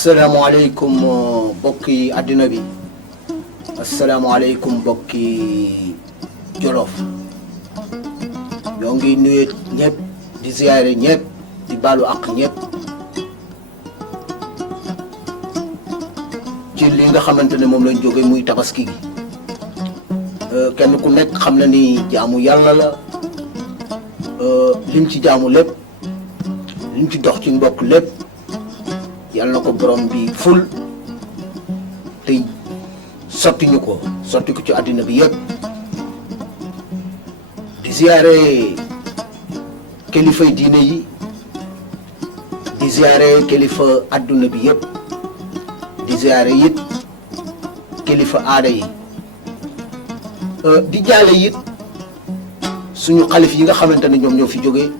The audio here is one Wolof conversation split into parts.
asalaamaaleykum mbokki àddina bi asalaamaaleykum mbokki Jolof ñoo ngi nuyu ñëpp di ziyaare ñëpp di baalu ak ñëpp ci li nga xamante ne moom lañ jóge muy tabaski gi kenn ku nekk xam na ni jaamu yàlla la lim ci jaamu lépp lim ci dox ci mbokk lépp yàlla na ko borom bi ful te sotti ko ci àddina bi yëpp di ziyaare kilifay diine yi di ziyaare kilifa àdduna bi yëpp di ziyaare it kilifa aada yi di jaale it suñu xalif yi nga xamante ne ñoom ñoo fi jógee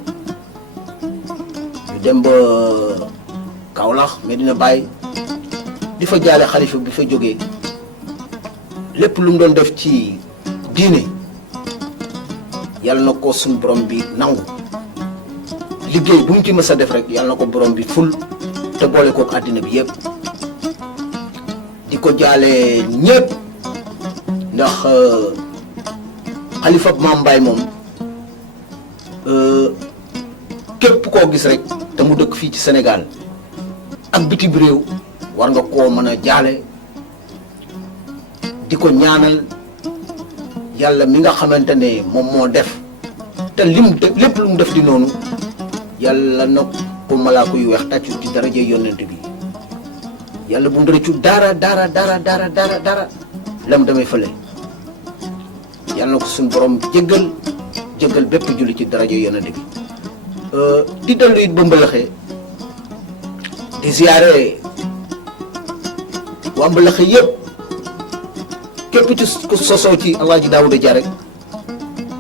ñu dem ba Kaolack Medina Baye di fa jaale xalifa bi fa jógee lépp lu mu doon def ci diine yàlla na ko suñu borom bi nangu liggéey bu mu ci mës a def rek yàlla na ko borom bi ful te boole kook àddina bi yëpp di ko jaale ñëpp ndax xalifa Maam Baye moom képp koo gis rek te mu dëkk fii ci Sénégal ak bitim réew war nga koo mën a jaale di ko ñaanal yàlla mi nga xamante ne moom moo def te lépp lu mu def di noonu yàlla na ko malaaka yu weex tàccu ci daraje yonent bi yàlla bu mu rëccu dara lam damay fële yàlla na ko suñu borom jéggal bépp julli ci daraje yonent bi di dellu it ba mbalaxee di ziyaare waa mbalaxe yëpp képp ci ku sosoo ci Alaaji Daawuda Ja rek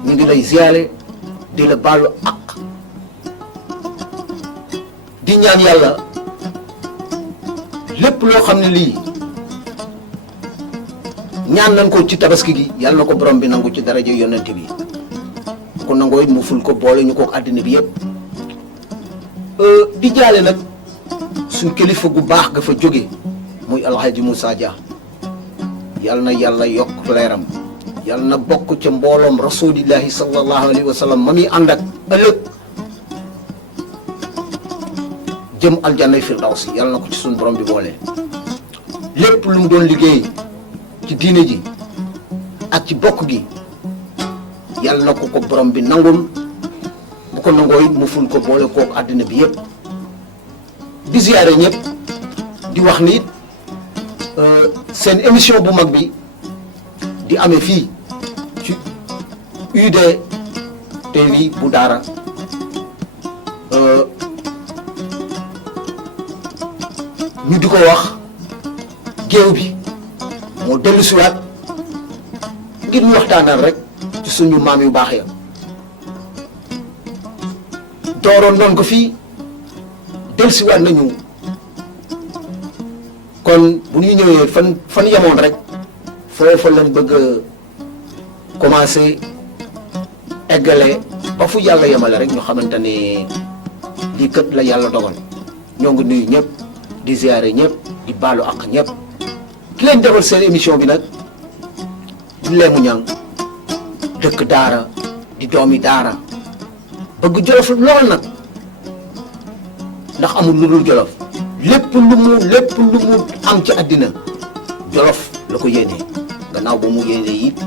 ñu ngi lay ziyaare di la baalu ak di ñaan yàlla lépp loo xam ne lii ñaan nañ ko ci tabaski gi yàlla na ko borom bi nangu ci daraja yonent bi ko nangoo it mu ful ko boole ñu ko àddina bi yëpp di jaale nag suñ kilifa gu baax ga fa jóge muy Alhaji Moussa Dia yal na yàlla yokk leeram yal na bokk ca mbooloom rasulillahi sallallahu alayhi wa sallam ma muy ànd ak ëllëg jëm aljannay firdawsi yal na ko ci suñ borom bi boole lépp lu mu doon liggéey ci diine ji ak ci bokk gi yal na ko borom bi nangul bu ko nangoo it mu ful ko boole kooku àddina bi yëpp di ziyaare ñëpp di wax ni it seen émission bu mag bi di amee fii ci UD TV bu Daara ñu di ko wax géew bi moo dellu siwaat ngir ñu waxtaanal rek ci suñu maam yu baax ya dooroon noonu ko fii dellu siwaat nañu kon bu ñu ñëwee fan yemoon rek foofa lañ bëgg a commencé eggale ba fu yàlla yemale rek ñu xamante ne lii kët la yàlla dogal ñoo ngi nuyu ñëpp di ziyaare ñëpp di baalu ak ñëpp ki leen defal seen émission bi nag di Lému Niang dëkk Daara di doomi Daara bëgg Jolof lool nag ndax amul lu dul Jolof lépp lu mu am ci àddina Jolof la ko yéenee gannaaw ba mu yéenee it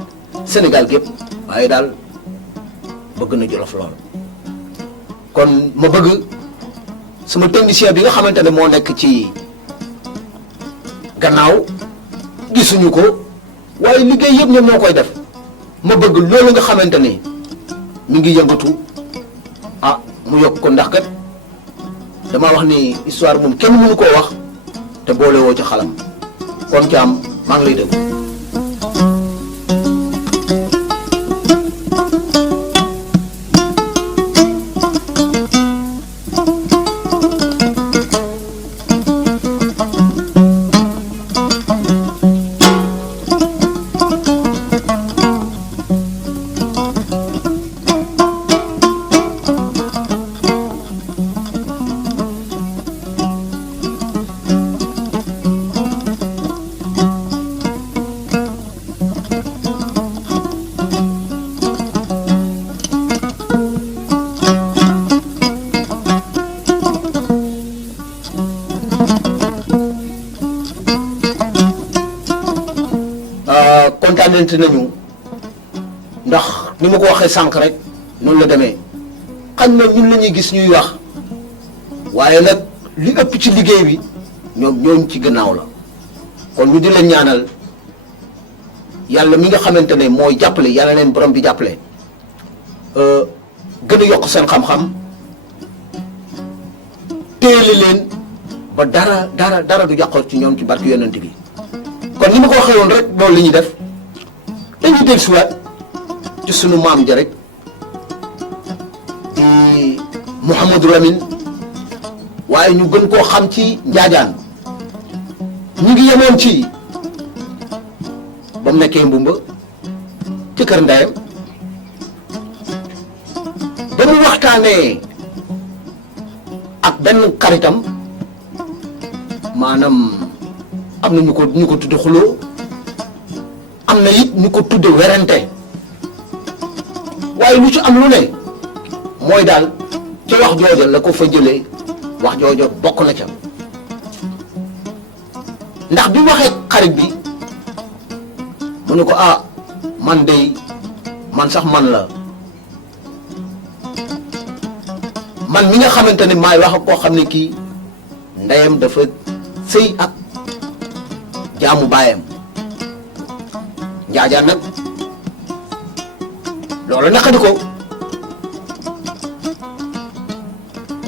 Sénégal gépp waaye daal bëgg na Jolof lool kon ma bëgg sama technicien bi nga xamante ne moo nekk ci gannaaw gisuñu ko waaye liggéey yëpp ñoom ñoo koy def ma bëgg loolu nga xamante ne mi ngi yëngatu mu yokk ko ndax kat dama wax ni histoire moom kenn mënu koo wax te boole woo ci xalam kon Thiam maa ngi lay déglu. ñaanante nañu ndax ni ma ko waxee sànq rek noonu la demee xañ na ñun la ñuy gis ñuy wax waaye nag li ëpp ci liggéey bi ñooñ ci gannaaw la kon ñu di leen ñaanal yàlla mi nga xamante ne mooy jàppale yàlla leen borom bi jàppale gën a yokk seen xam-xam téele leen ba dara du yàqoot ci ñoom ci barke yonent bi kon ni ma ko waxee woon rek loolu li ñuy def dañuy del siwaat ci sunu maam ja rek di Mouhamadou Lamine waaye ñu gën koo xam ci njaajaan ñu ngi yemoon ci ba mu nekkee mbumba ci kër ndeyam ba mu waxtaanee ak benn xaritam maanaam am na ñu ko tudde xuloo am na it ñu ko tudde werante waaye lu ci am lu ne mooy daal ca wax jooja la ko fa jëlee wax jooja bokk na ca ndax bi waxee xarit bi mu ne ko man sax man la man mi nga xamante ne maay wax ak koo xam ne kii ndeyam dafa sëy ak jaamu baayam njaajaan nag loolu naqadi ko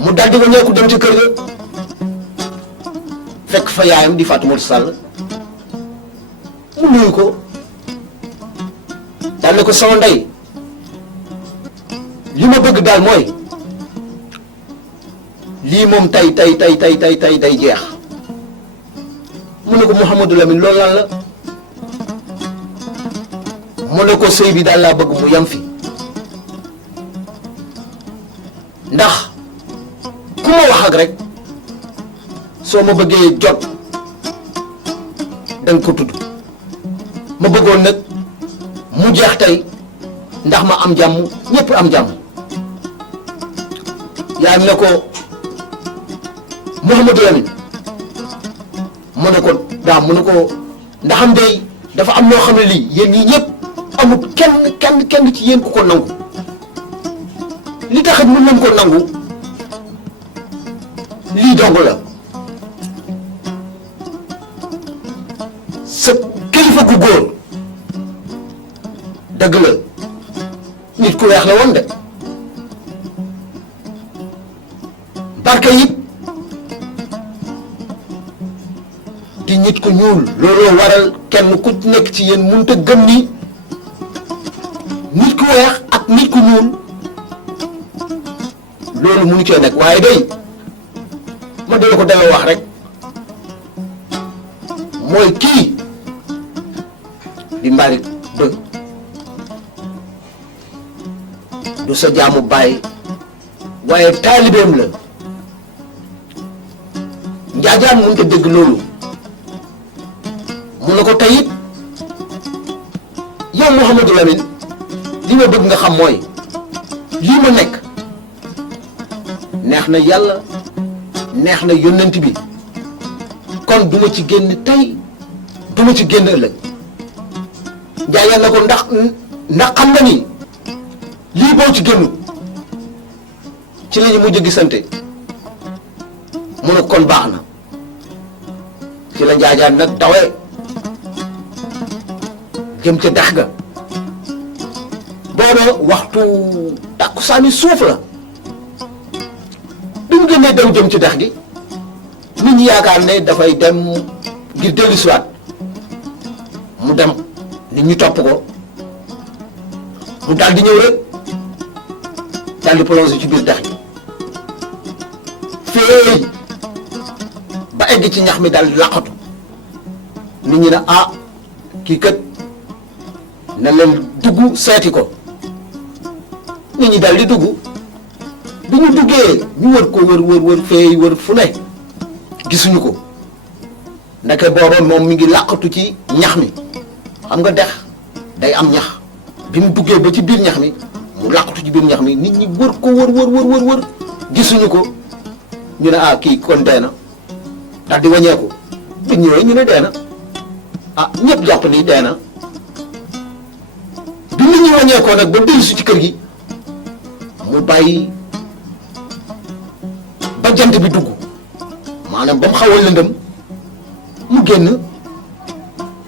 mu daldi ko ñeeku dem ci kër ga fekk fa yaayam di Fatoumata Sall mu nuyu ko daal ne ko sama ndey li ma bëgg daal mooy lii moom tey day jeex mu ne ko Mouhamadou Lamine loolu lan la mu ne ko sëy bi daal laa bëgg mu yam fi ndax ku ma wax ak rek soo ma bëggee jot danga ko tudd ma bëggoon nag mu jeex tey ndax ma am jàmm ñépp am jàmm yaa ne ko Mouhamadou Lamine mu ne ko daam mu ne ko ndaxam day dafa am loo xam ne lii yéen ñii ñëpp amul kenn ci yéen ku ko nangu li taxit mën nañ ko nangu lii dong la sa kilifa gu góor dëgg la nit ku weex la woon de barke it di nit ku ñuul looloo waral kenn ku nekk ci yéen mënut a gëm ni nit ku weex ak nit ku ñuul loolu mënu cee nekk waaye day ma dala ko dala wax rek mooy kii di Mbari Ba du sa jaamu baay waaye taalibeem la njaajaan mënut a dégg loolu mu ne ko tayit yow Mouhamadou Lamine li ma bëgg nga xam mooy lii ma nekk neex na yàlla neex na yónnent bi kon duma ci génn tey duma ci génn ëllëg njaayeen na ko ndax xam nga ni lii boo ci génn ci lañu mujj gisante mu ne kon baax na ci la njaajaan nag tawee jëm ca dex ga booba waxtu takkusaani suuf la bi mu génnee daw jëm ci dex gi nit ñi yaakaar ne dafay dem ngir dellusiwaat mu dem nit ñi topp ko mu daal di ñëw rek daal di plongé ci biir dex gi féey ba egg ci ñax mi daal di laqatu nit ñi ne kii kat na leen dugg seeti ko nit ñi daal di dugg bi ñu duggee ñu wër ko wër feey wër fu ne gisuñu ko ndeke booba moom mi ngi làqatu ci ñax mi xam nga dex day am ñax bi mu duggee ba ci biir ñax mi mu làqatu ci biir ñax mi nit ñi wër ko wër gisuñu ko ñu ne kii kon dee na daal di waññeeku bi ñëwee ñu ne dee na ñëpp jàpp ni dee na nit ñi wàññeekoo nag ba dellusi ci kër gi mu bàyyi ba jant bi dugg maanaam ba mu xaw a lëndëm mu génn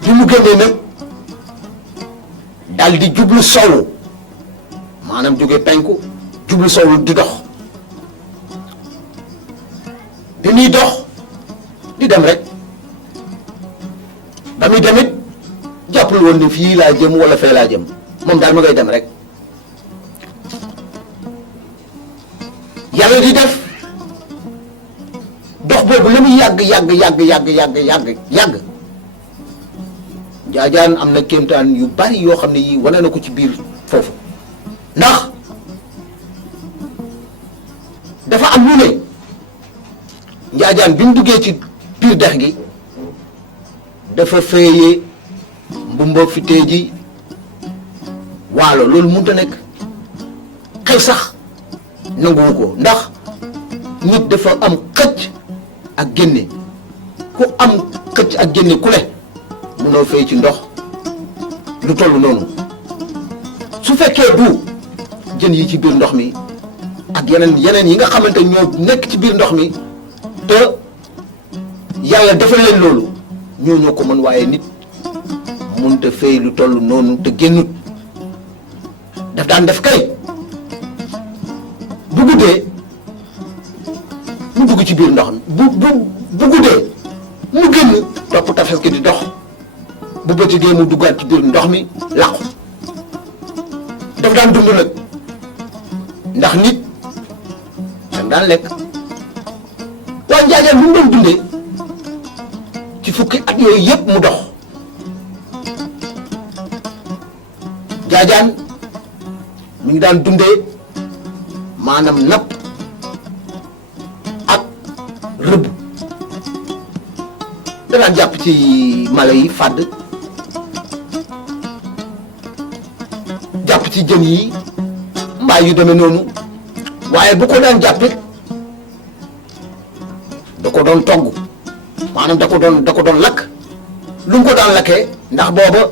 bi mu génnee nag daal di jublu sowu maanaam jóge penku jublu sowu di dox bi muy dox di dem rek ba muy demit jàppul woon ni fii laa jëm wala fee laa jëm moom daal ma ngay dem rek yàlla di def dox boobu la muy yàgg Njaajaan am na kéemtaan yu bari yoo xam ne yii wane na ko ci biir foofu ndax dafa am lu ne Njaajaan bi mu duggee ci biir dex gi dafa féeyee mbumba fitee ji waalo loolu mënut a nekk xel sax nanguwu ko ndax nit dafa am xëcc ak génne ku am xëcc ak génne ku ne mënoo fay ci ndox lu toll noonu su fekkee du jën yi ci biir ndox mi ak yeneen yi nga xamante ñoo nekk ci biir ndox mi te yàlla defal leen loolu ñoo ko mën waaye nit mënut a fay lu toll noonu te génnut daf daan def kay bu guddee mu dugg ci biir ndox mi bu guddee mu génn topp tefes gi di dox bu bëccëgee mu duggaat ci biir ndox mi làqu daf daan dund nag ndax nit daf daan lekk waaye Njaajaan bi mu doon dundee ci fukki at yooyu yëpp mu dox Njaajaan mi ngi daan dundee maanaam napp ak rëbb danaan jàpp ci mala yi fàdd jàpp ci jën yi mbaa yu demee noonu waaye bu ko daan jàppit da ko doon togg maanaam da ko doon lakk lu mu ko daan lakkee ndax booba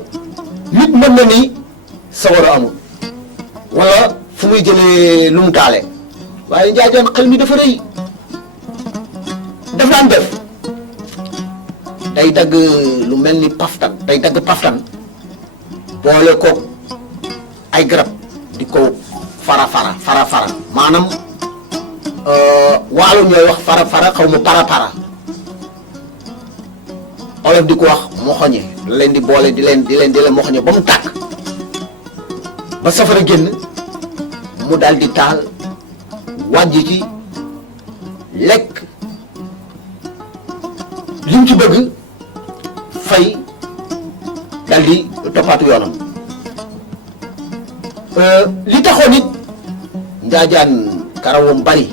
nit mën na ni sawara amul wala fu muy jëlee lu mu taale waaye Njaajaan xel mi dafa rëy daf daan def day dagg lu mel ni paftan day dagg paftan boole ko ay garab di ko fara maanaam waalo ñooy wax fara xaw ma para olof di ko wax moxoñe la leen di boole di leen moxoñe ba mu tàkk ba safara génn mu daal di taal wàjj ci lekk lim ci bëgg fay daal di toppaatu yoonam li taxoon it Njaajaan karawam bari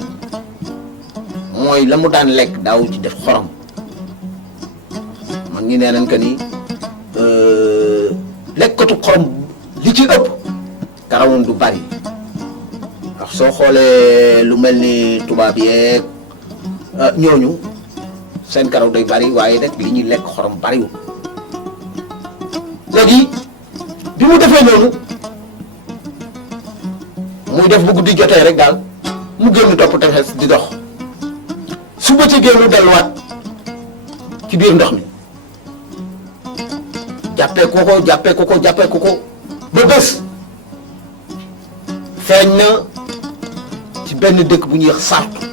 mooy la mu daan lekk daaw ci def xorom man ngi nee nañ que ni lekkatu xorom li ci ëpp karawam du bari ndax soo xoolee lu mel ni tubaab yeeg ñooñu seen karaw day bari waaye rek li ñuy lekk xorom bariwul léegi bi mu defee noonu muy def bu guddi jotee rek daal mu génn topp tefes di dox su bëccëgee mu delluwaat ci biir ndox mi jàppee ko ko ba bés feeñ na ci benn dëkk bu ñuy wax Sartu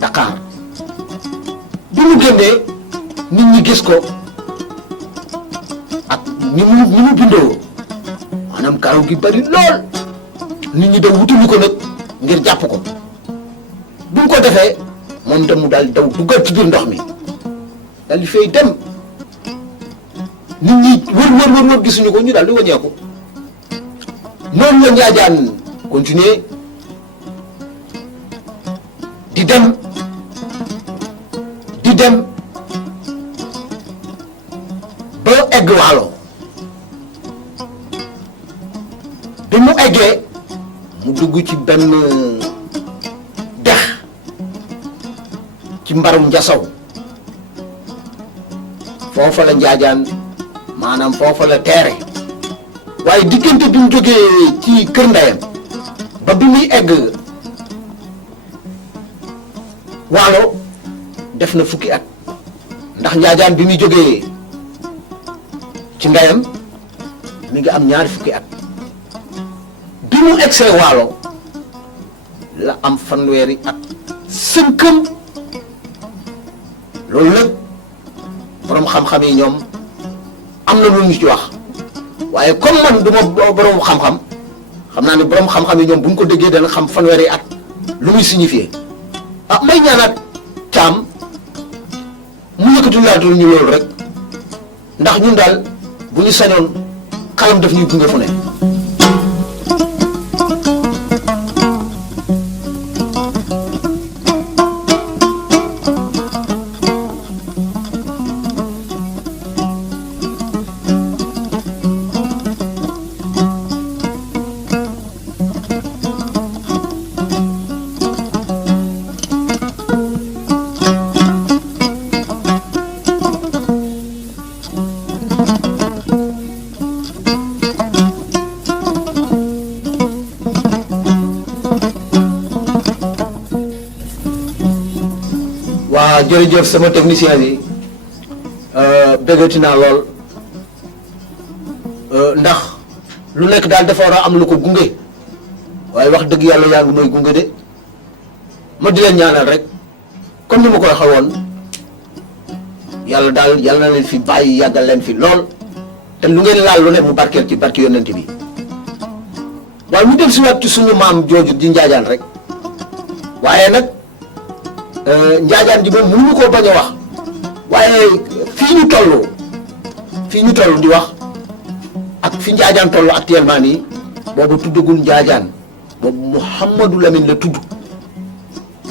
Dakar bi mu génnee nit ñi gis ko ak ni mu bindoo maanaam karaw gi bari lool nit ñi daw wutulu ko nag ngir jàpp ko bu mu ko defee moom itam mu daal daw duggal ci biir ndox mi daal di fay dem nit ñi wër gisuñu ko ñu daal di wàññeeku noonu la Njaajaan continuer di dem ba egg Waalo bi mu eggee mu dugg ci benn dex ci mbarum Njasaw foofa la Njaajaan maanaam foofa la teere waaye diggante bi mu jógee ci kër ndeyam ba bi muy egg waalo def na fukki at ndax njaajaan bi muy jógee ci ndeyam mi ngi am ñaari fukki at bi mu egsee waalo la am fanweeri at sënkam. loolu nag borom xam-xam yi ñoom am na lu ñu ci wax waaye comme man du ma borom xam-xam xam naa ne borom xam-xam yi ñoom bu ñu ko déggee dana xam fanweeri at lu muy signifié may ñaanaat caam mu yëkkati laatul ñu loolu rek ndax ñun daal bu ñu sañoon xalam daf ñuy gunge fu ne. jërëjëf sama technicien bi bëggati naa lool ndax lu nekk daal dafa war a am lu ko gunge waaye wax dëgg yàlla yaa ngi mooy gunge de ma di leen ñaanal rek comme ni ma koy xawoon yàlla daal yàlla na leen fi bàyyi yàggal leen fi lool te lu ngeen laal lu ne mu barkeel ci barki yonent bi waaye mu del si waat ci suñu maam jooju di njaajaan rek waaye nag njaajaan ji moom mënuñu koo bañ a wax waaye fii ñu toll di wax ak fi njaajaan toll actuellement nii boobu tuddagul njaajaan boobu Mouhamadou Lamine la tudd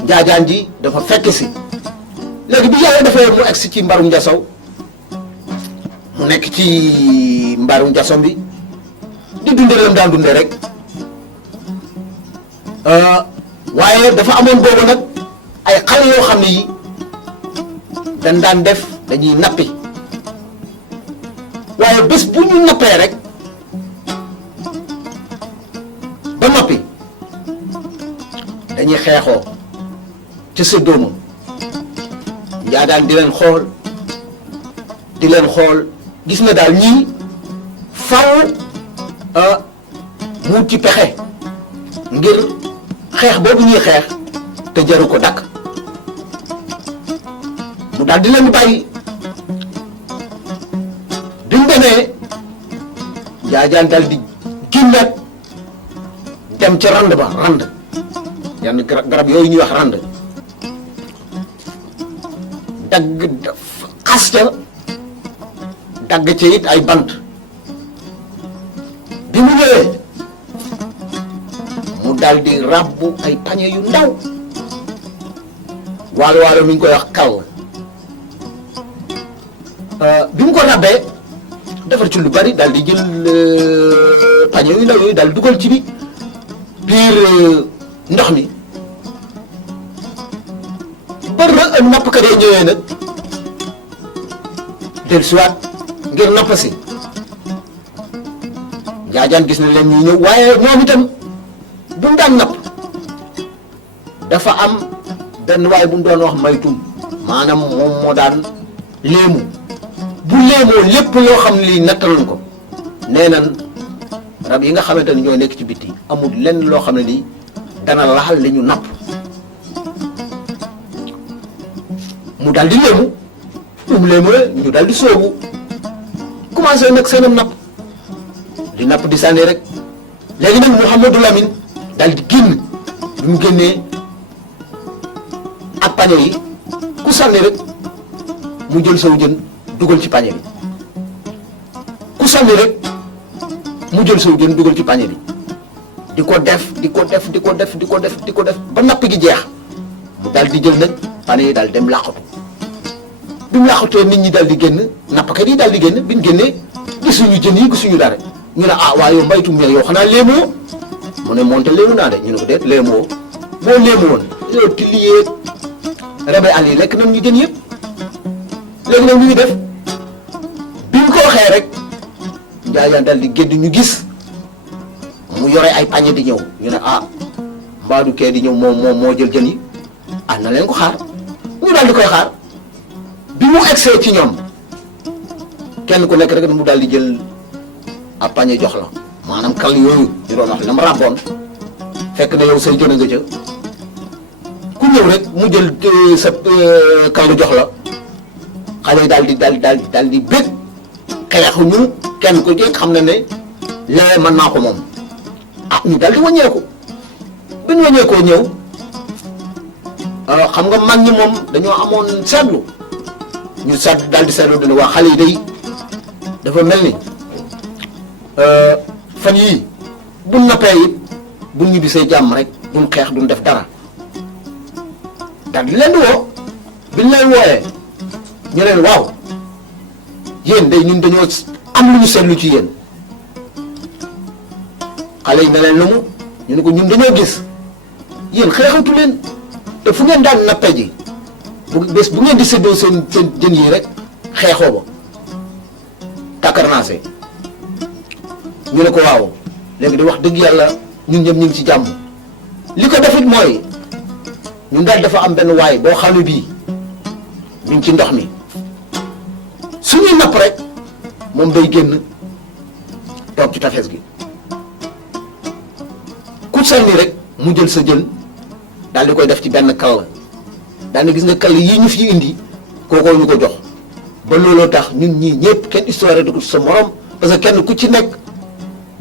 njaajaan ji dafa fekk si léegi bi yàlla dafay mu egsi ci mbarum njasaw mu nekk ci mbarum njasaw bi di dunde lam daan dunde rek waaye dafa amoon boobu nag ay xale yoo xam ne yi dañ daan def dañuy nappi waaye bés bu ñu nappee rek ba noppi dañuy xeexoo ca séddoo ma njaajaan di leen xool gis na daal ñii faw mu ci pexe ngir xeex boobu ñuy xeex te jaru ko dakk mu daal di leen bàyyi bi mu demee njaajaan dal di génnaat dem ca rand ba rand yenn garab yooyu ñuy wax rand dagg xas ca dagg ca it ay bant bi mu ñëwee mu daal di ràbbu ay pañe yu ndaw waalo mi ngi koy wax kal bi mu ko ràbbee defar ci lu bari daal di jël pañe yu ndaw yooyu daal dugal ci biir ndox mi bër nappkat yi ñëwee nag del siwaat ngir napp si njaajaan gis na leen ñuy ñëw waaye ñoom itam bu mu daan napp dafa am benn waaye bu mu doon wax maytum maanaam moom moo daan léemu bu léemoo lépp loo xam ne lii nattaloon ko nee nan rab yi nga xamante ne ñoo nekk ci bitti amul lenn loo xam ne lii dana laal li ñu napp mu daal di léemu mu léemu ñu daal di soobu commencé nag seenam napp di napp di sànni rek léegi nag Mouhamadou Lamine daal di génn bi mu génnee ak pañe yi ku sànni rek mu jël saw jën dugal ci pañe bi ku sànni rek mu jël saw jën dugal ci pañe bi di ko def ba napp gi jeex mu daal di jël nag pañe yi daal dem làqatu bi mu làqatoo nit ñi daal di génn nappkat yi daal di génn bi ñu génnee gisuñu jën yi gisuñu dara ñu ne waa yow mbaytum mais yow xanaa léemoo mu ne moonte léemu naa de ñu ne ko déet léemoo boo léemu woon yow tiliyee rabe àll yi lekk nañ ñu jën yëpp léegi nag ñu ngi def bi ñu ko waxee rek njaayaan dal di génn ñu gis mu yore ay pañe di ñëw ñu ne ah mbaadu kee di ñëw moo jël jën yi na leen ko xaar ñu daal di koy xaar bi mu egsee ci ñoom kenn ku nekk rek mu daal di jël ab pañe jox la maanaam kal yooyu ñu doon wax la ma ràbboon fekk na yow say jën a nga ca ku ñëw rek mu jël sa kal jox la xale yi daal di bég xeexuñu kenn ku jekk xam na ne lee mën naa ko moom ñu daal di wàññeeku bi ñu wàññeekoo ñëw xam nga mag ñi moom dañoo amoon seetlu ñu seet daal di seetlu dina waa xale yi day dafa mel ni fan yii buñ nappee it buñ ñibbisee jàmm rek duñ xeex duñ def dara daal di leen di woo biñ leen wooyee ñu leen waaw yéen day ñun dañoo am lu ñu seetlu ci yéen xale yi ne leen lu mu ñu ne ko ñun dañoo gis yéen xeexatu leen te fu ngeen daan nappe ji bés bu ngeen di séddoo seen jën yi rek xeexoo ba takkarnaase ñu ne ko waaw léegi di wax dëgg yàlla ñun ñëpp ñu ngi ci jàmm li ko defit mooy ñun daal dafa am benn waay boo xam ne bii ñu ngi ci ndox mi suñuy napp rek moom day génn toog ci tafes gi ku sànni rek mu jël sa jën daal di koy def ci benn kall daal di gis nga kall yii ñu fi indi kookoo ñu ko jox ba looloo tax ñun ñii ñëpp kenn histoire di ko sa morom parce que kenn ku ci nekk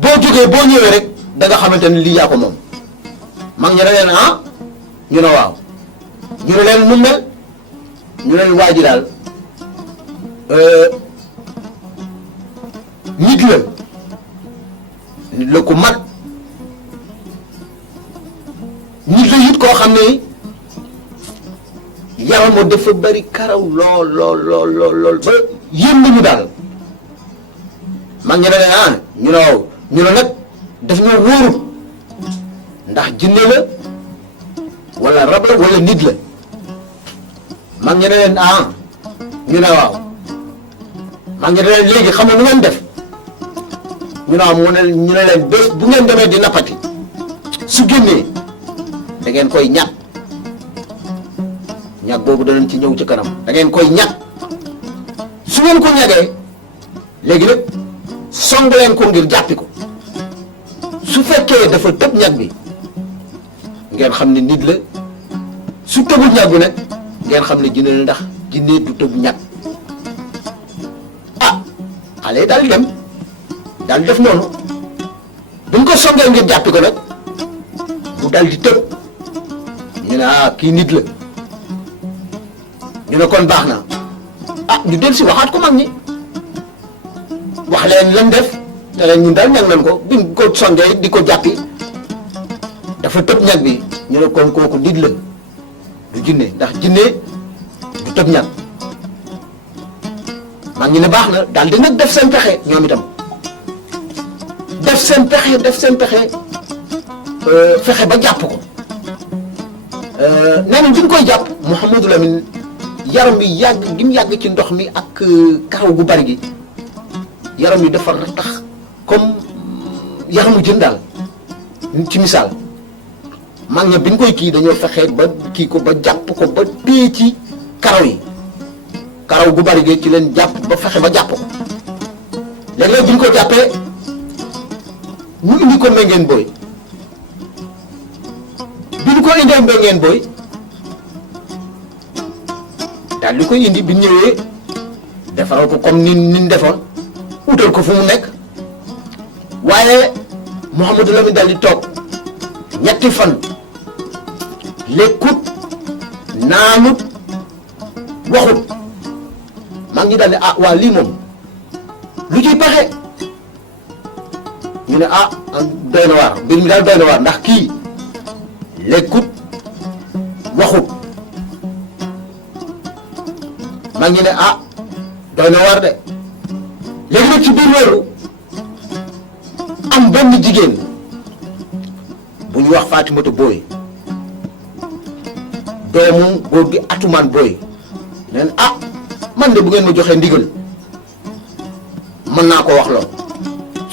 boo jógee boo ñëwee rek da nga xamante ne lii yaa ko moom mag ña ne leen ah ñu ne waaw ñu ne leen nu mel ñu leen waa ji daal nit la ku mat nit la it koo xam ne yaramo dafa bari karaw lool ba yéem nañu daal mag ña ne leen ah ñu ne waaw ñu ne nag daf ñoo wóorut ndax jinne la wala rab la wala nit la mag ña ne leen ah ñu ne waaw mag ña ne leen léegi xam nga nu ngeen def ñu ne waaw ñu ne leen bés bu ngeen demee di nappati su génnee da ngeen koy ñàkk ñàkk boobu danañ ci ñëw ci kanam da ngeen koy ñàkk su ngeen ko ñàggee léegi nag song leen ko ngir jàppi ko su fekkee dafa tëb ñàkk bi ngeen xam ne nit la su tëbul ñàkk bi nag ngeen xam ne jinne la ndax jinne du tëb ñàkk xale yi daal di dem daal di def noonu buñ ko songee ngir jàppi ko nag mu daal di tëb ñu ne kii nit la ñu ne kon baax na ñu del si waxaat ko mag ñi wax leen lan def te leen ñun daal ñag nañ ko biñ ko songee di ko jàppi dafa tëb ñag bi ñu ne kon kooku nit la du jinne ndax jinne du tëb ñag mag ñi ne baax na daal di nag def seen pexe ñoom itam def seen pexe fexe ba jàpp ko nee nañ bi ñu koy jàpp Mouhamadou Lamine yaram bi yàgg gi mu yàgg ci ndox mi ak karaw gu bari gi yaram bi dafa tax comme yaramu jën daal ci misaal mag ña bi ñu koy kii dañoo fexe ba kii ko ba jàpp ko ba téye ci karaw yi karaw gu bari gi ci leen jàpp ba fexe ba jàpp ko léeg-léeg bi ñu ko jàppee ñu indi ko Mbéngeen Boy bi ñu ko indee Mbéngeen Boy daal di koy indi bi ñëwee defaral ko comme ni defoon utal ko fu mu nekk waaye Mouhamadou Lamine daal di toog ñetti fan lekkut naanut waxut maa ngi daal ne waa lii moom lu ciy paxe ñu ne doy na waar mbir mi daal doy na waar ndax kii lekkut waxut maa ngi ne doy na waar de léegi nag ci biir loolu am benn jigéen bu ñu wax Fatimata Boy doomu góor gi Atumaan Boy neen man de bu ngeen ma joxee ndigal mën naa ko wax lool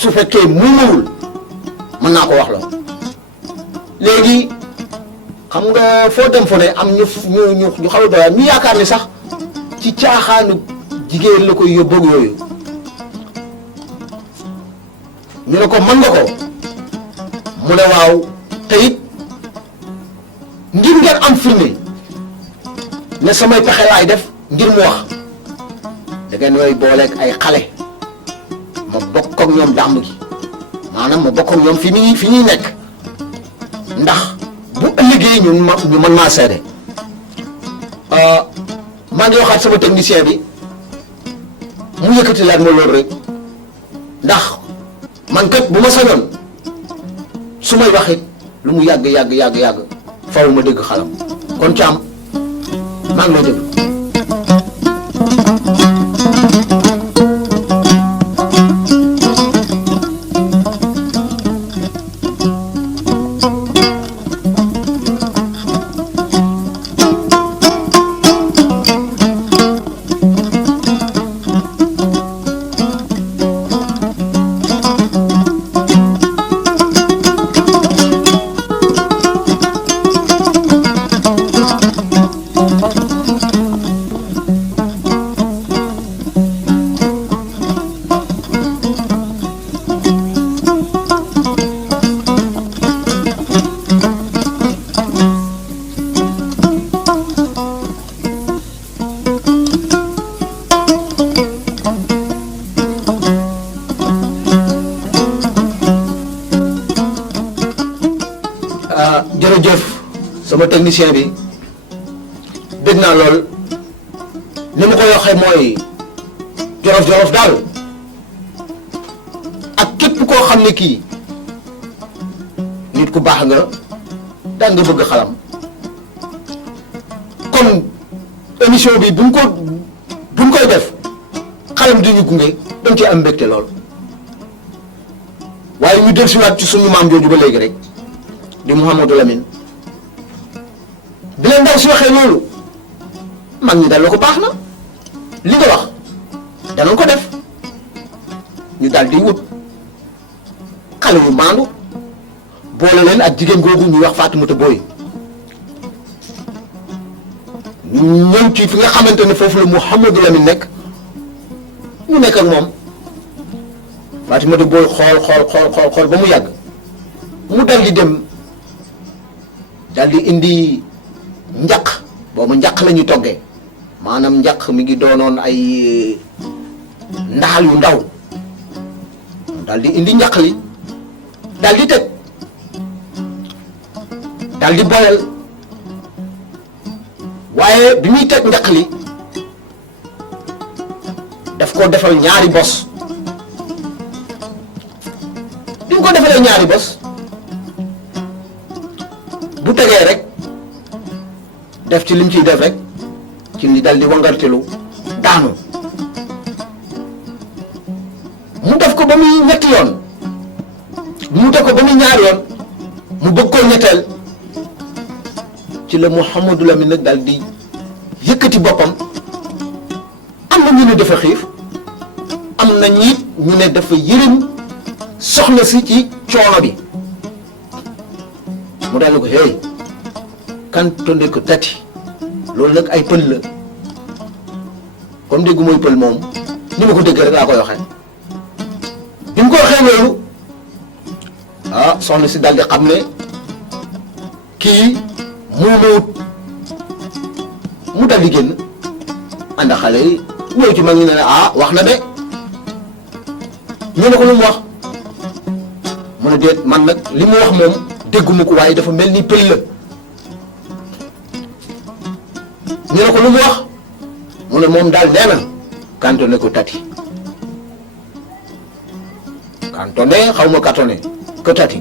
su fekkee muumawul mën naa ko wax la léegi xam nga foo dem fu ne am ñu xaw a doy ñu yaakaar ni sax ci caaxaanu jigéen la koy yóbbu ak yooyu ñu ne ko mën nga ko mu ne waaw te it ngir ngeen am firnde ne samay pexe laay def ngir mu wax da ngeen way booleeg ay xale ma bokk ak ñoom dàmb gi maanaam ma bokk ak ñoom fi ñuy nekk ndax bu ëllëgee ñu mën maa seede maa ngi waxaat sama technicien bi mu yëkkati laat ma loolu rek ndax man kat bu ma sañoon su may wax it lu mu yàgg faw ma dégg xalam kon Thiam maa ngi lay dégg. jërëjëf sama technicien bi dégg naa lool ni ma koy waxee mooy jolof daal ak képp koo xam ne kii nit ku baax nga daan nga bëgg xalam kon émission bi buñ koy def xalam di ñu gunge dañ ci am mbégte lool waaye ñu del siwaat ci suñu maam jooju ba léegi rek di Mouhamadou Lamine bi leen ndaw si waxee loolu mag ñi dal la ko baax na li nga wax danañ ko def ñu daal di wut xale yu maandu boole leen ak jigéen googu ñuy wax Fatoumata Boye ñëw ci fi nga xamante ne foofu la Mouhamadou Lamine nekk ñu nekk ak moom Fatoumata Boye xool ba mu yàgg mu dal di dem dal di indi njaq boobu njaq la ñuy toggee maanaam njaq mi ngi doonoon ay ndaal yu ndaw dal di indi njaq li dal di teg dal di boyal waaye bi muy teg njaq li daf ko defal ñaari bos bi mu ko defalee ñaari bos bu tegee rek def ci lim ciy def rek ci li dal di wangartelu daanu mu def ko ba muy ñetti yoon mu def ko ba muy ñaari yoon mu bëgg koo ñetteel ci la Mouhamadou Lamine nag dal di yëkkati boppam am na ñu ne dafa xiif am na ñiit ñu ne dafa yërëm soxna si ci coono bi mu daal ko hey kan tonde ko tati loolu nag ay pël la comme déggu mooy pël moom ni ma ko dégg rek laa koy waxee bi mu ko waxee loolu soxna si daal di xam ne kii muumawut mu daal di génn ànd ak xale yi ñëw ci mag ñi ne wax na de ñu ne ko lu mu wax mu ne déet man nag li mu wax moom dégguma ko waaye dafa mel ni pël la ñu ne ko lu mu wax mu ne moom daal nee na kantone ko tati kantone xaw ma katone ko tati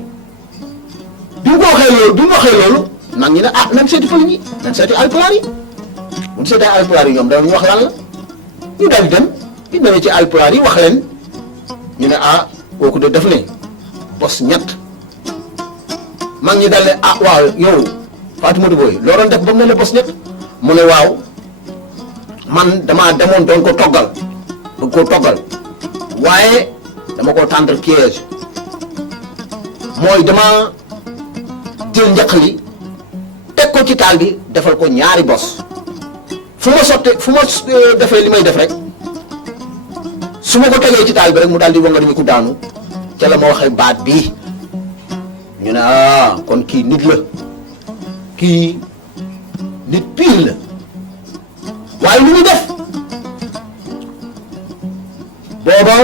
bi mu ko waxee loolu nag ñi ne nan seeti pël ñi nan seeti alpulaar yi bu ñu seetee alpulaar yi ñoom danañ wax lan la ñu daal dem ñu demee ci alpulaar yi wax leen ñu ne kooku de def ne bos ñett mag ñi daal ne waaw yow Fatoumata Boye loo doon def ba mu ne la bos ñett mu ne waaw man damaa demoon doon ko toggal bëgg koo toggal waaye dama ko tendre piège mooy dama jël njaq li teg ko ci taal bi defal ko ñaari bos fu ma defee li may def rek su ma ko tegee ci taal bi rek mu daal di wanga dimi ku daanu ca la ma waxee baat bii ñu ne kon kii nit la kii nit pire la waaye lu ñu def booba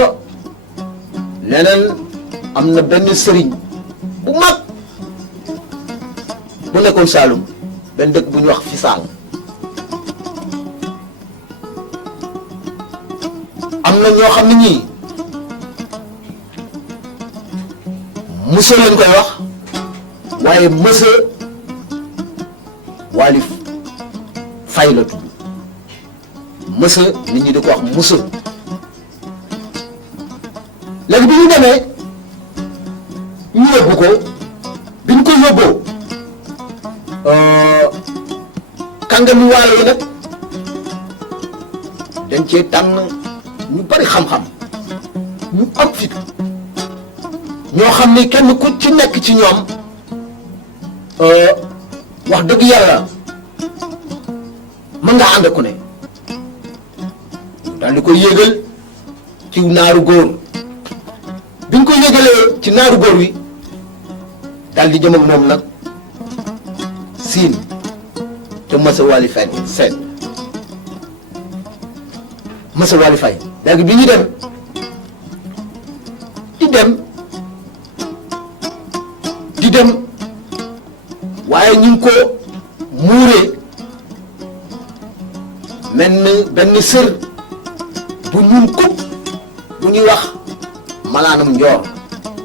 leneen am na benn sëriñ bu mag bu nekkoon Saalum benn dëkk bu ñu wax fi Saal am na ñoo xam ne ñii monsieur lañ koy wax waaye monsieur Waly Faye la tudd monsieur nit ñi di ko wax monsieur léegi bi ñu demee ñu yóbbu ko bi ñu ko yóbboo kàngami waalo yi nag dañ cee tànn ñu bari xam-xam ñu am fit ñoo xam ni kenn ku ci nekk ci ñoom wax dëgg yàlla mën nga ànd ku ne daal di ko yéegal ci naaru góor bi ñu ko yégalee ci naaru góor wi daal di jëm ak moom nag siin te Massa Waly Faye seen Massa Waly Faye léegi bi ñu dem di dem waaye ñu ngi ko muuree benn sër bu ñuul kub bu ñuy wax malaanam njoor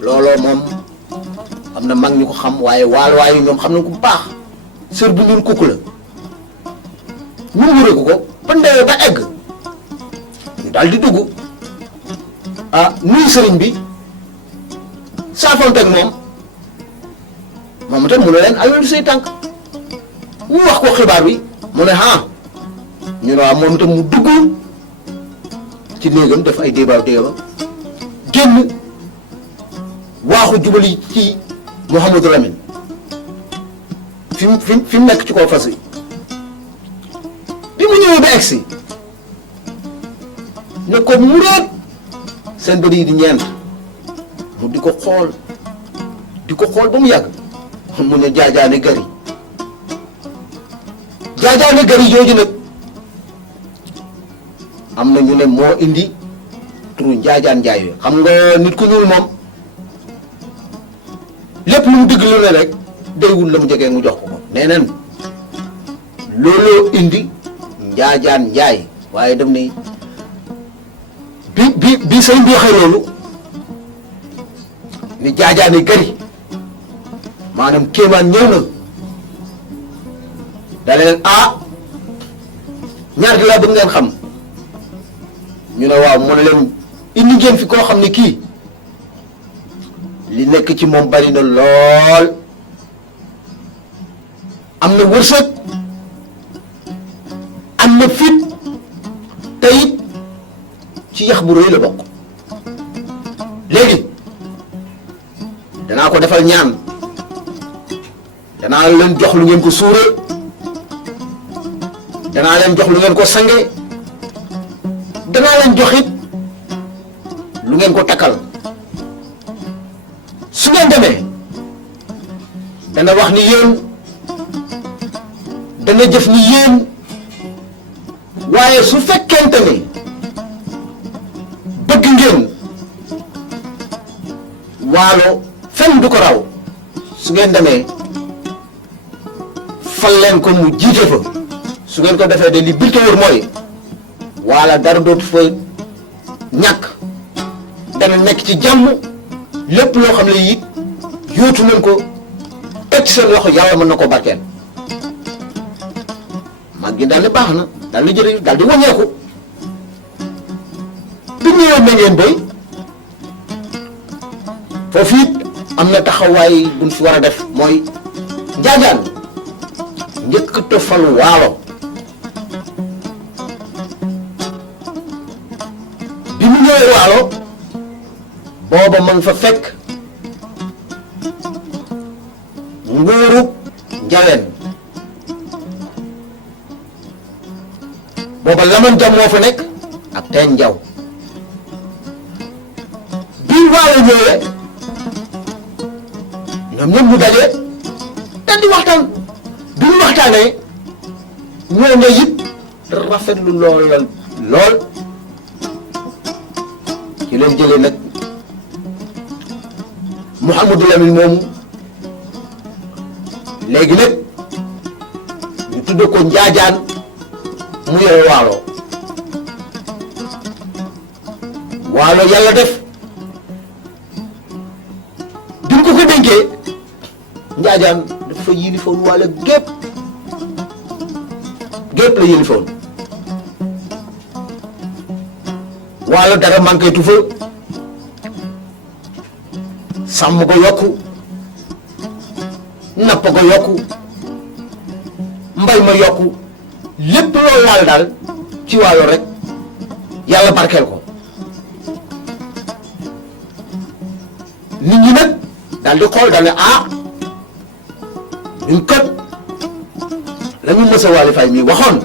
looloo moom am na mag ñu ko xam waaye waayu ñoom xam nañ ko bu baax sër bu ñuul kukk la ñu muuree ko ba ndewee ba egg ñu daal di dugg nuyu sëriñ bi saafonteeg moom itam mu ne leen ayoon say tànk ñu wax ko xibaar bi mu ne ñu ne waaw moom itam mu dugg ci néegam def ay déeba génn waaxu jubali ci Mouhamadou Lamine fi mu nekk ci kaw fas yi bi mu ñëwee ba egsi ne ko mureet seen bët yi di ñeent mu di ko xool ba mu yàgg mu ne jaajaane gari jooju nag am na ñu ne moo indi turu njaajaan njaay wi xam nga nit ku ñuul moom lépp lu mu digg lu ne rek day wul la mu jegee mu jox ko neneen looloo indi njaajaan njaay waaye dem ni bi sëñ bi waxee loolu ni jaajaane gari maanaam kéemaan ñëw na da leen ñaar gi laa bëgg ngeen xam ñu ne waaw mu ne leen indi ngeen fi koo xam ne kii li nekk ci moom bari na lool am na wërsëg am na fit te it ci yax bu rëy la bokk léegi danaa ko defal ñaan danaa leen jox lu ngeen ko suure danaa leen jox lu ngeen ko sange danaa leen jox it lu ngeen ko takkal su ngeen demee dana wax ni yéen dana jëf ni yéen waaye su fekkente ne bëgg ngeen waalo fenn du ko raw su ngeen demee fal leen ko mu jiite fa su ngeen ko defee de li bilta wër mooy wala dara dootu fa ñàkk dana nekk ci jàmm lépp loo xam ne it yóotu nañ ko teg ci seen loxo yàlla mën na ko barkeel mag gi daal di baax na daal di jëriñ daal di wàññeeku bi ñëwee na ngeen béy foofu it am na taxawaay buñ fi war a def mooy njaajaan njëkk tofal waalo bi mu ñëwee waalo booba ma ngi fa fekk nguuru njaween booba Laman Jam moo fa nekk ak teen njaw bii Waalo ñëwee ñoom ñëpp ñu daje daal di waxtaan bi ñu waxtaanee ñoo ne it rafetlu lool ci leen jëlee nag Mouhamadou Lamine moomu léegi nag ñu tudd ko Njaajaan mu yore Waalo yàlla def bi ñu ko dénkee Njaajaan dafa yilifoon Waalo gépp la yilifoon Waalo dara manqué tu fa sàmm ko yokku napp ko yokku mbay ma yokku lépp loolu laal daal ci Waalo rek yàlla barkeel ko nit ñi nag daal di xool daal ne ñun kat la ñu mës a Waly Faye mii waxoon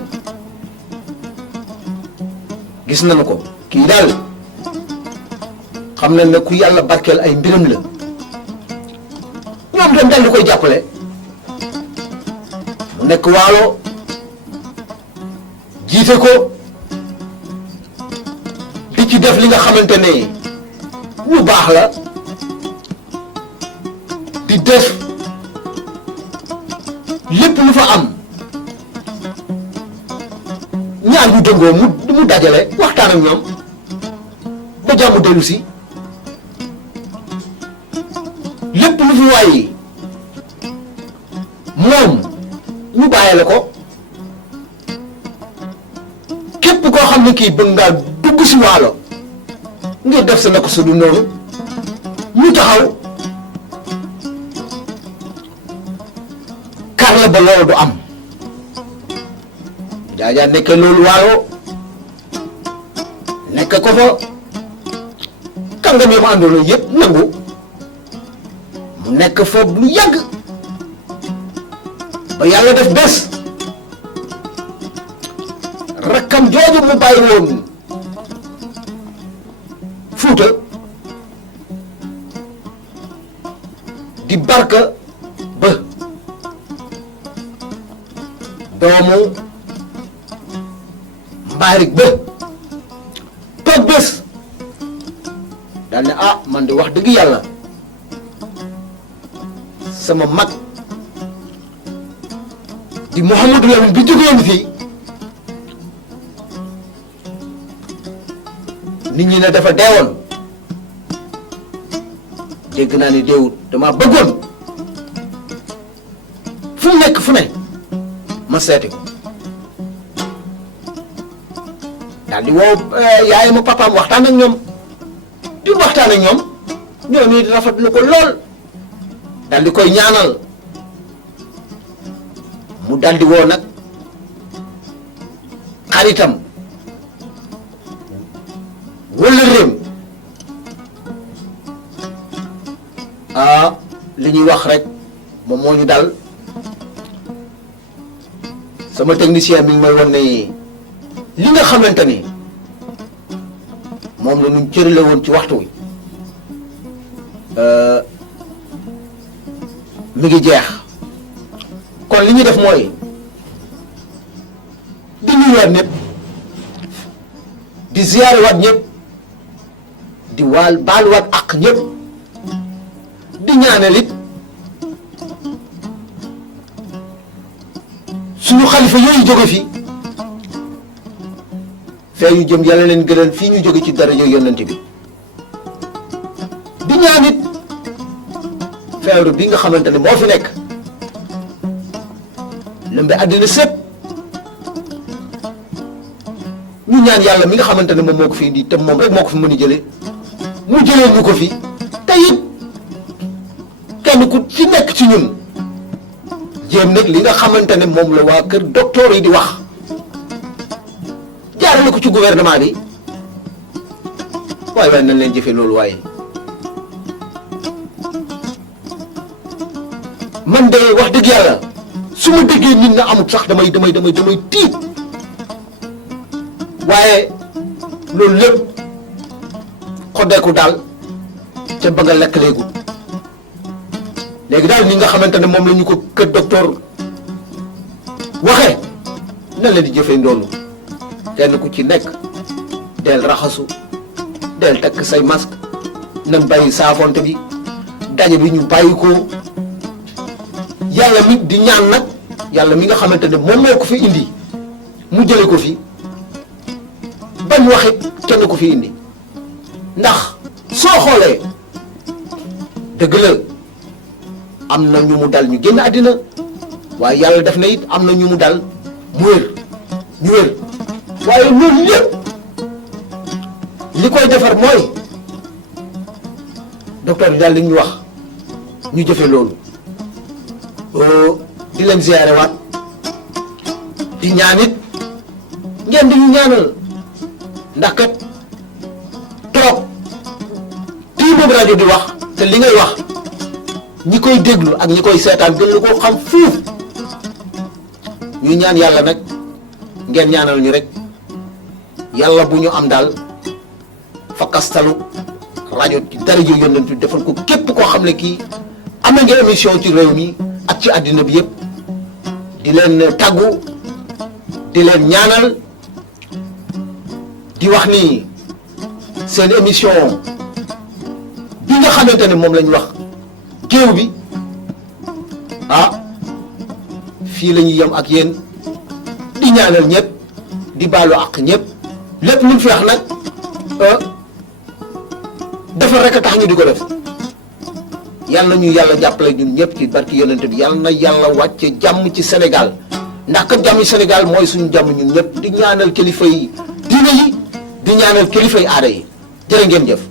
gis nañu ko kii daal xam nañ ne ku yàlla barkeel ay mbiram la ñoom tam daal di koy jàppale mu nekk Waalo jiite ko di ci def li nga xamante ne lu baax la di def lépp lu fa am ñaar ñu dëngoo mu dajale waxtaan ak ñoom ba jàmm dellu si lépp lu fi waaye moom ñu bàyyile ko képp koo xam ne kii bëgg ngaa dugg si Waalo ngir def sa nako su du noonu ñu taxaw kar la ba loolu du am Njaajaan nekk loolu Waalo nekk ko fa kàngam yi mu àndoon yëpp nangu mu nekk fa lu yàgg ba yàlla def bés rakkam jooju mu bàyyi woon Fuuta di Barka Ba doomu Mbaarik Ba toog bés daal ne man di wax dëgg yàlla sama mag di Mouhamadou Lamine bi jógoon fii nit ñi ne dafa deewoon dégg naa ni deewut dama bëggoon fu mu nekk fu ne ma seeti ko daal di woo yaayam ak papaam waxtaan ak ñoom di waxtaan ak ñoom ñoom it rafetlu ko lool daal di koy ñaanal mu daal di woo nag xaritam wala réem li ñuy wax rek moom moo ñu dal sama technicien mi ngi may wan ne li nga xamante ni moom la ñu cërale woon ci waxtu wi mi ngi jeex kon li ñuy def mooy di nuyuwaat ñëpp di ziyaarewaat ñëpp di baaluwaat ak ñëpp di ñaanal it suñu xalifa yooyu jóge fi fee yu jëm yàlla leen gënal fii ñu jóge ci daraja yonent bi di ñaan it feebar bi nga xamante ne moo fi nekk lëmbe àddina sépp ñu ñaan yàlla mi nga xamante ne moom moo ko fi indi te moom rek moo ko fi mën a jëlee mu jëlee ñu ko fi te it kenn ku ci nekk ci ñun jéem nag li nga xamante ne moom la waa kër docteur yi di wax jaarale ko ci gouvernement bi waaye nañ leen jëfe loolu waaye man de wax dëgg yàlla su ma déggee nit na amut sax damay tiit waaye loolu lépp xoddeeku daal ca ba nga lekk léegu léegi daal ni nga xamante ne moom la ñu ko kër docteur waxee na leen di jëfee ndoonu kenn ku ci nekk del raxasu del takk say masque nan bàyyi saafonte bi daje bi ñu bàyyi ko yàlla mi di ñaan nag yàlla mi nga xamante ne moom moo ko fi indi mu jële ko fi bañ waxit kenn ko fi indi ndax soo xoolee dëgg la am na ñu mu dal ñu génn àddina waaye yàlla def na it am na ñu mu dal mu wér ñu wér waaye loolu lépp li koy defar mooy docteur bi daal li ñu wax ñu jëfe loolu di leen ziyaare waat di ñaan it ngeen di ñu ñaanal ndax kat toog tii boobu rajo di wax te li ngay wax ñi koy déglu ak ñi koy seetaan gën lu ko xam fuuf ñu ñaan yàlla nag ngeen ñaanal ñu rek yàlla bu ñu am daal fakkastalu rajo ci dara ji yonentu defal ko képp koo xam ne kii am na nga émission ci réew mi ak ci àddina bi yëpp di leen tàggu di leen ñaanal di wax ni seen émission bi nga xamante ne moom la ñu wax géew bi fii la ñuy yem ak yéen di ñaanal ñëpp di baalu ak ñëpp lépp luñ fi wax nag defar rek a tax ñu di ko def yàlla ñu yàlla jàppale ñun ñëpp ci barki yonent bi yàlla na yàlla wàcce jàmm ci Sénégal ndax kat jàmm Sénégal mooy suñu jàmm ñun ñëpp di ñaanal kilifa yi diine yi di ñaanal kilifa yi aada yi jërë ngeen jëf.